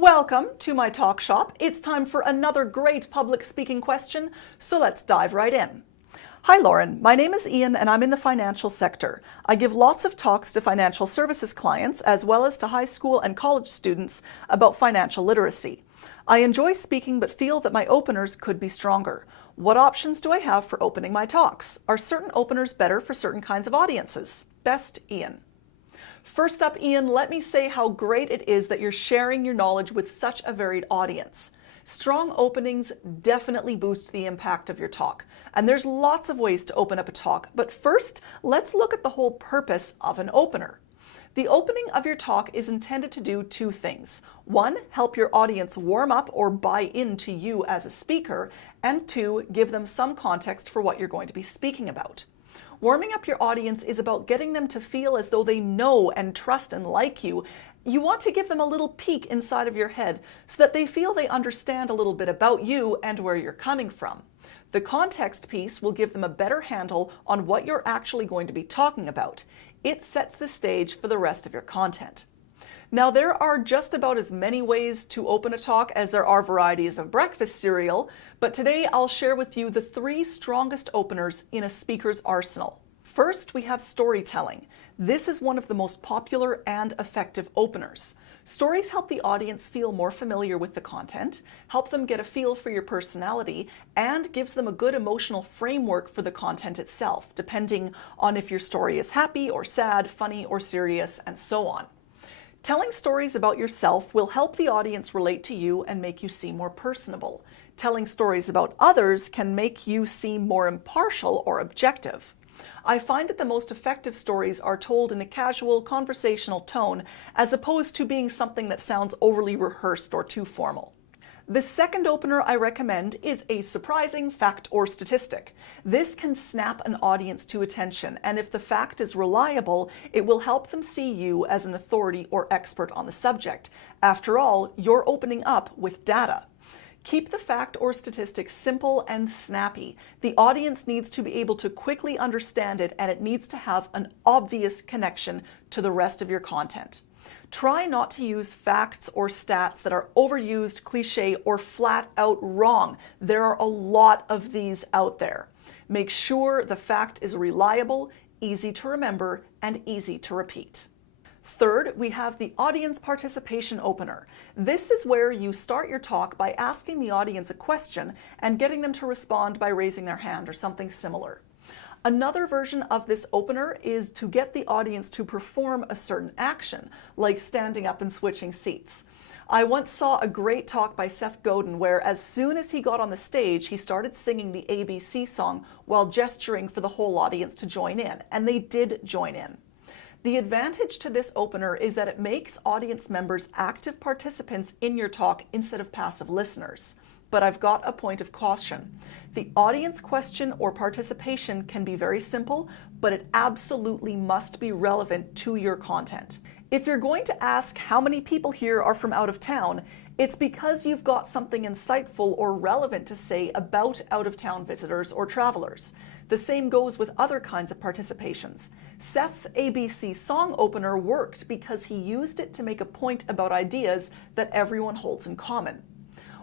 Welcome to my talk shop. It's time for another great public speaking question, so let's dive right in. Hi Lauren, my name is Ian and I'm in the financial sector. I give lots of talks to financial services clients as well as to high school and college students about financial literacy. I enjoy speaking but feel that my openers could be stronger. What options do I have for opening my talks? Are certain openers better for certain kinds of audiences? Best, Ian. First up, Ian, let me say how great it is that you're sharing your knowledge with such a varied audience. Strong openings definitely boost the impact of your talk, and there's lots of ways to open up a talk, but first, let's look at the whole purpose of an opener. The opening of your talk is intended to do two things. One, help your audience warm up or buy into you as a speaker, and two, give them some context for what you're going to be speaking about. Warming up your audience is about getting them to feel as though they know and trust and like you. You want to give them a little peek inside of your head so that they feel they understand a little bit about you and where you're coming from. The context piece will give them a better handle on what you're actually going to be talking about. It sets the stage for the rest of your content. Now, there are just about as many ways to open a talk as there are varieties of breakfast cereal, but today I'll share with you the 3 strongest openers in a speaker's arsenal. First, we have storytelling. This is one of the most popular and effective openers. Stories help the audience feel more familiar with the content, help them get a feel for your personality, and gives them a good emotional framework for the content itself, depending on if your story is happy or sad, funny or serious, and so on. Telling stories about yourself will help the audience relate to you and make you seem more personable. Telling stories about others can make you seem more impartial or objective. I find that the most effective stories are told in a casual, conversational tone, as opposed to being something that sounds overly rehearsed or too formal. The second opener I recommend is a surprising fact or statistic. This can snap an audience to attention, and if the fact is reliable, it will help them see you as an authority or expert on the subject. After all, you're opening up with data. Keep the fact or statistic simple and snappy. The audience needs to be able to quickly understand it, and it needs to have an obvious connection to the rest of your content. Try not to use facts or stats that are overused, cliche, or flat out wrong. There are a lot of these out there. Make sure the fact is reliable, easy to remember, and easy to repeat. Third, we have the audience participation opener. This is where you start your talk by asking the audience a question and getting them to respond by raising their hand or something similar. Another version of this opener is to get the audience to perform a certain action, like standing up and switching seats. I once saw a great talk by Seth Godin where as soon as he got on the stage, he started singing the ABC song while gesturing for the whole audience to join in, and they did join in. The advantage to this opener is that it makes audience members active participants in your talk instead of passive listeners. But I've got a point of caution. The audience question or participation can be very simple, but it absolutely must be relevant to your content. If you're going to ask how many people here are from out of town, it's because you've got something insightful or relevant to say about out-of-town visitors or travelers. The same goes with other kinds of participations. Seth's ABC song opener worked because he used it to make a point about ideas that everyone holds in common.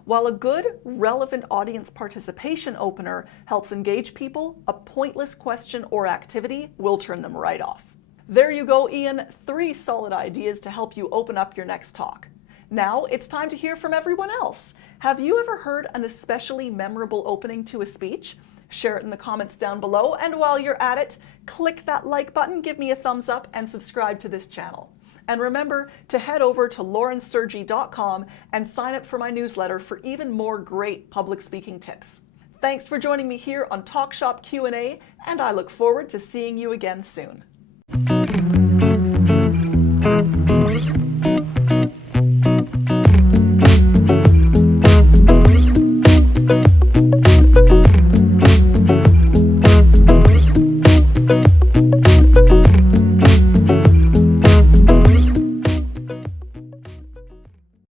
While a good, relevant audience participation opener helps engage people, a pointless question or activity will turn them right off. There you go, Ian, 3 solid ideas to help you open up your next talk. Now it's time to hear from everyone else. Have you ever heard an especially memorable opening to a speech? Share it in the comments down below, and while you're at it, click that like button, give me a thumbs up, and subscribe to this channel. And remember to head over to laurensergi.com and sign up for my newsletter for even more great public speaking tips. Thanks for joining me here on Talk Shop Q&A, and I look forward to seeing you again soon.